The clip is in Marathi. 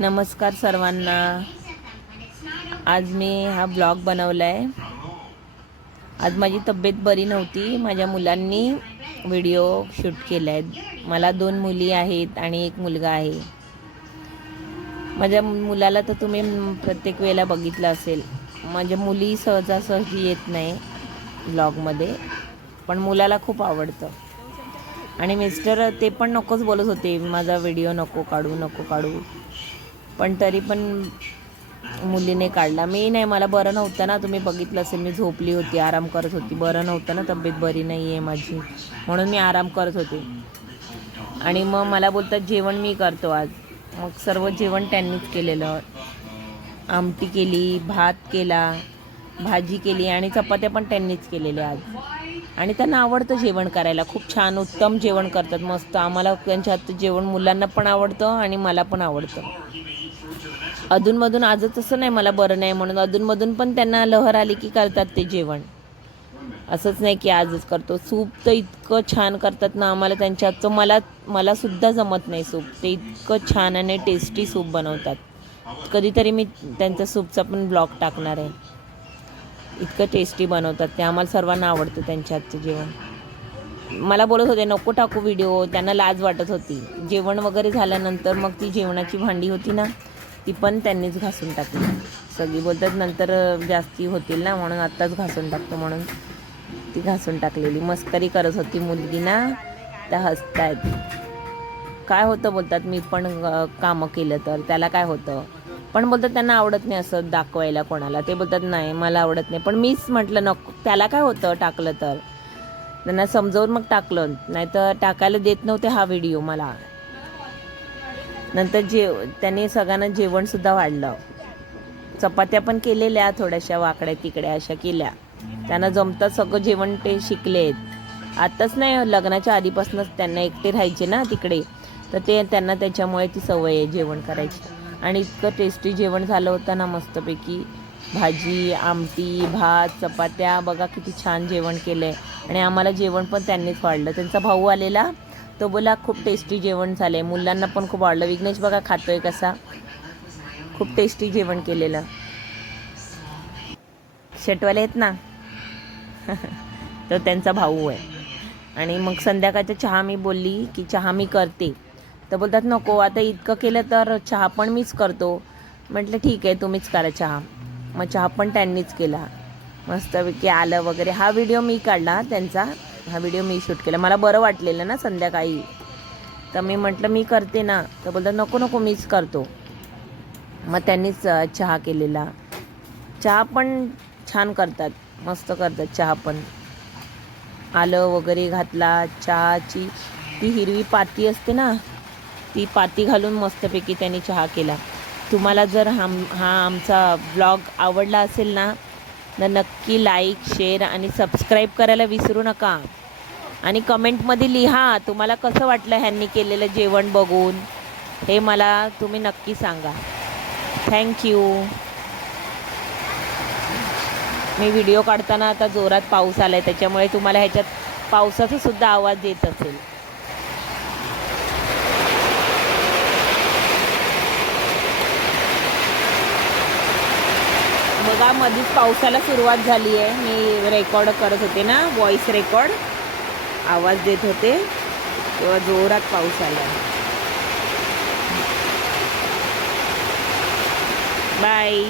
नमस्कार सर्वांना। आज मी हा ब्लॉग बनवला आहे। आज माझी तब्येत बरी नव्हती। माझ्या मुलांनी व्हिडिओ शूट केला आहे। मला 2 मुली आहेत आणि 1 मुलगा आहे। माझ्या मुलाला तर तुम्ही प्रत्येक वेळेला बघितलं असेल। माझ्या मुली सहजासहजी येत नाही ब्लॉगमध्ये, पण मुलाला खूप आवडतं। आणि मिस्टर ते पण नकोच बोलत होते, माझा व्हिडिओ नको काढू, पण तरी पण मुलीने काढला। मी नाही, मला बरं नव्हतं ना, तुम्ही बघितलं असेल, मी झोपली होती, आराम करत होती, बरं नव्हतं ना, तब्येत बरी नाही आहे माझी, म्हणून मी आराम करत होते। आणि मग मला बोलतात जेवण मी करतो आज। मग सर्व जेवण त्यांनीच केलेलं। आमटी केली, भात केला, भाजी केली आणि चपात्या पण त्यांनीच केलेल्या आज। आणि त्यांना आवडतं जेवण करायला, खूप छान उत्तम जेवण करतात, मस्त। आम्हाला त्यांच्या हातचं जेवण मुलांना पण आवडतं आणि मला पण आवडतं। अधूनमधून, आजच असं नाही मला बरं नाही म्हणून, अधूनमधून पण त्यांना लहर आली की करतात ते जेवण, असंच नाही की आजच करतो। सूप तर इतकं छान करतात ना आम्हाला त्यांच्या हातचं, मला सुद्धा जमत नाही सूप, ते इतकं छान आणि टेस्टी सूप बनवतात। कधीतरी मी त्यांचा सूपचा पण ब्लॉग टाकणार आहे। इतकं टेस्टी बनवतात ते, आम्हाला सर्वांना आवडतं त्यांच्या हातचं जेवण। मला बोलत होते नको टाकू व्हिडिओ, त्यांना लाज वाटत होती। जेवण वगैरे झाल्यानंतर मग ती जेवणाची भांडी होती ना, ती पण त्यांनीच घासून टाकली। सगळी बोलतात नंतर जास्ती होतील ना, म्हणून आत्ताच घासून टाकतो, म्हणून ती घासून टाकलेली। मस्करी करत होती मुलगी ना, त्या हसतायत। काय होतं बोलतात, मी पण कामं केलं तर त्याला काय होतं, पण बोलतात त्यांना आवडत नाही असं दाखवायला कोणाला। ते बोलतात नाही मला आवडत नाही, पण मीच म्हटलं नको, त्याला काय होतं टाकलं तर, त्यांना समजावून मग टाकलं, नाही तर टाकायला देत नव्हते हा व्हिडिओ मला। नंतर त्यांनी सगळ्यांना जेवणसुद्धा वाढलं। चपात्या पण केलेल्या, थोड्याशा वाकड्या तिकड्या अशा केल्या। त्यांना जमतं सगळं जेवण, ते शिकलेत। आताच नाही, लग्नाच्या आधीपासूनच त्यांना एकटे राहायचे ना तिकडे, तर ते त्यांना त्याच्यामुळे ती सवय आहे जेवण करायची। आणि इतकं टेस्टी जेवण झालं होतं ना, मस्तपैकी भाजी, आमटी, भात, चपात्या, बघा किती छान जेवण केलं आहे। आणि आम्हाला जेवण पण त्यांनीच वाढलं। त्यांचा भाऊ आलेला, तो बोला खूप टेस्टी जेवण झालं आहे, मुलांना पण खूप आवडलं। विघ्नेश बघा खातोय कसा, खूप टेस्टी जेवण केलेलं। शेटवाले आहेत ना तो त्यांचा भाऊ आहे। आणि मग संध्याकाळचा चहा मी बोलली की चहा मी करते, तर बोलतात नको आता इतकं केलं तर चहा पण मीच करतो। म्हटलं ठीक आहे तुम्हीच करा चहा। मग चहा पण त्यांनीच केला, मस्तपैकी आलं वगैरे। हा व्हिडिओ मी काढला त्यांचा, हा व्हिडिओ मी शूट केला। मला बरं वाटलेलं ना संध्याकाळी, तर मी म्हटलं मी करते ना, तर बोलतात नको मीच करतो। मग त्यांनीच चहा केलेला। चहा पण छान करतात, मस्त करतात चहा पण। आलं वगैरे घातला, चहाची ती हिरवी पाती असते ना, ती पाती घालून मस्तपैकी त्यांनी चहा केला। तुम्हाला जर हा आमचा ब्लॉग आवडला असेल ना, तर नक्की लाईक, शेअर आणि सबस्क्राईब करायला विसरू नका। आणि कमेंटमध्ये लिहा तुम्हाला कसं वाटलं ह्यांनी केलेलं जेवण बघून, हे मला तुम्ही नक्की सांगा। थँक्यू। मी व्हिडिओ काढताना आता जोरात पाऊस आला आहे, त्याच्यामुळे तुम्हाला ह्याच्यात पावसाचा सुद्धा आवाज येत असेल। बघा मधीच पावसाला सुरुवात झाली आहे। मी रेकॉर्ड करत होते ना, व्हॉइस रेकॉर्ड, आवाज देत होते, तेव्हा जोरात पाऊस आला। बाय।